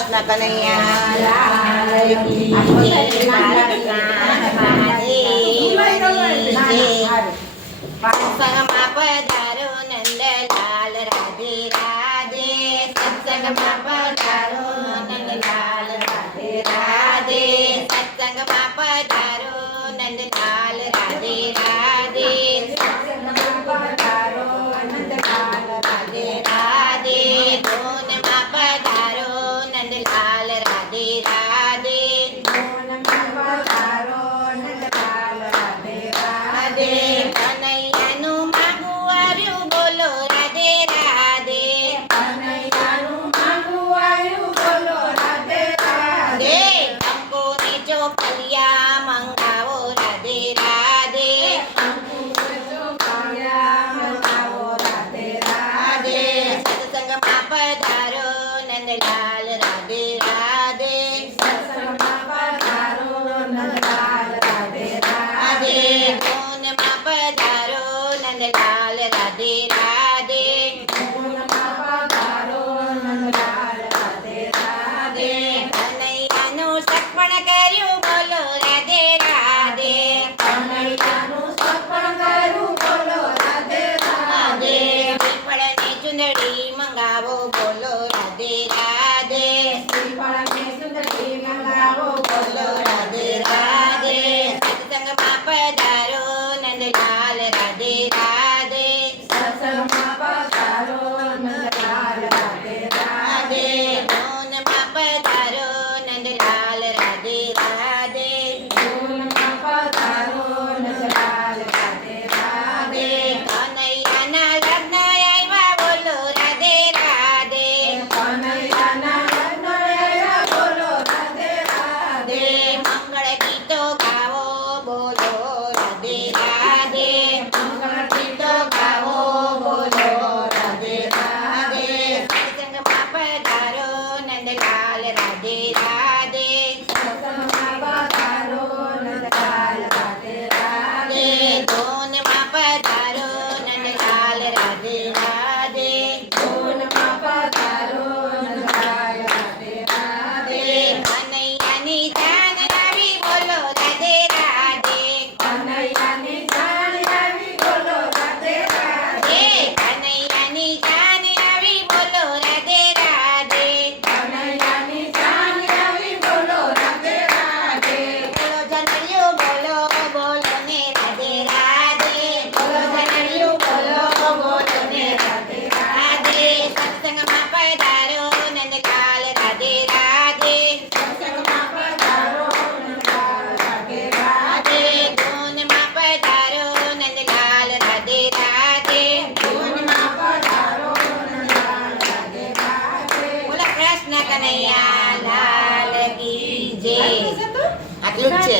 કૃષ્ણ કનૈયા લાલ કી જય. ભારતના મહાદેવની જય. સત્સંગમાં પધારો નંદલાલ રાધે રાધે. સત્સંગમાં પધારો નંદલાલ રાધે રાધે. સત્સંગમાં પધારો નંદલાલ રાધે રાધે. સત્સંગમાં પધારો નંદલાલ રાધે રાધે. ધૂનમાં પધારો નંદલાલ રાધે રાધે. ધૂનમાં પધારો નંદલાલ રાધે રાધે. કનૈયાનું માગું આવ્યું બોલો રાધે રાધે. કનૈયાનું માગું આવ્યું બોલો રાધે રાધે. કંકુની ચોપલિયા મંગાવો રાધે રાધે. કંકુની ચોપલિયા મંગાવો રાધે રાધે. સત્સંગમાં પધારો નંદલાલ રાધે રાધે. સત્સંગમાં પધારો નંદલાલ રાધે રાધે. ધૂનમાં પધારો નંદલાલ રાધે રાધે. ધૂનમાં પધારો નંદલાલ રાધે રાધે. કનૈયાનું સપણ કર્યું બોલો રાધે રાધે. કનૈયાનું સપણ કર્યું બોલો રાધે રાધે. શ્રીફળની ચુંદડી મંગાવો બોલો રાધે રાધે. શ્રીફળની ચુંદડી મંગાવો બોલો રાધે રાધે. સત્સંગમાં પધારો નંદલાલ રાધે રાધે. સત્સંગમાં પધારો નંદલાલ રાધે રાધે. ધૂનમાં પધારો નંદલાલ રાધે રાધે. ધૂનમાં પધારો નંદલાલ રાધે રાધે. કનૈયાના લગ્ન આવ્યા બોલો રાધે રાધે. કનૈયાના લગ્ન આવ્યા બોલો રાધે રાધે. મંગળ ગીતો ગાવો બોલો રાધે રાધે. મંગળ ગીતો ગાવો બોલો રાધે રાધે. સત્સંગમાં પધારો નંદલાલ રાધે રાધે. સત્સંગમાં પધારો નંદલાલ રાધે રાધે. ધૂનમાં પધારો નંદલાલ રાધે રાધે. ધૂનમાં પધારો નંદલાલ રાધે રાધે. કનૈયાની જાન આવી બોલો રાધે રાધે. કનૈયાની જાન આવી બોલો રાધે રાધે. કનૈયાની જાન આવી બોલો રાધે રાધે. કનૈયાની જાન આવી બોલો રાધે રાધે. બોલો જનડિયું બોલો બોલો ને રાધે રાધે. બોલો જનડિયું બોલો બોલો ને રાધે રાધે. સત્સંગમાં પધારો નંદલાલ રાધે રાધે. સત્સંગમાં પધારો નંદલાલ રાધે રાધે. ધૂનમાં પધારો નંદલાલ રાધે રાધે. ધૂનમાં પધારો નંદલાલ રાધે રાધે. બોલો કૃષ્ણ કનૈયા લાલ કી જય. આટલું જ છે.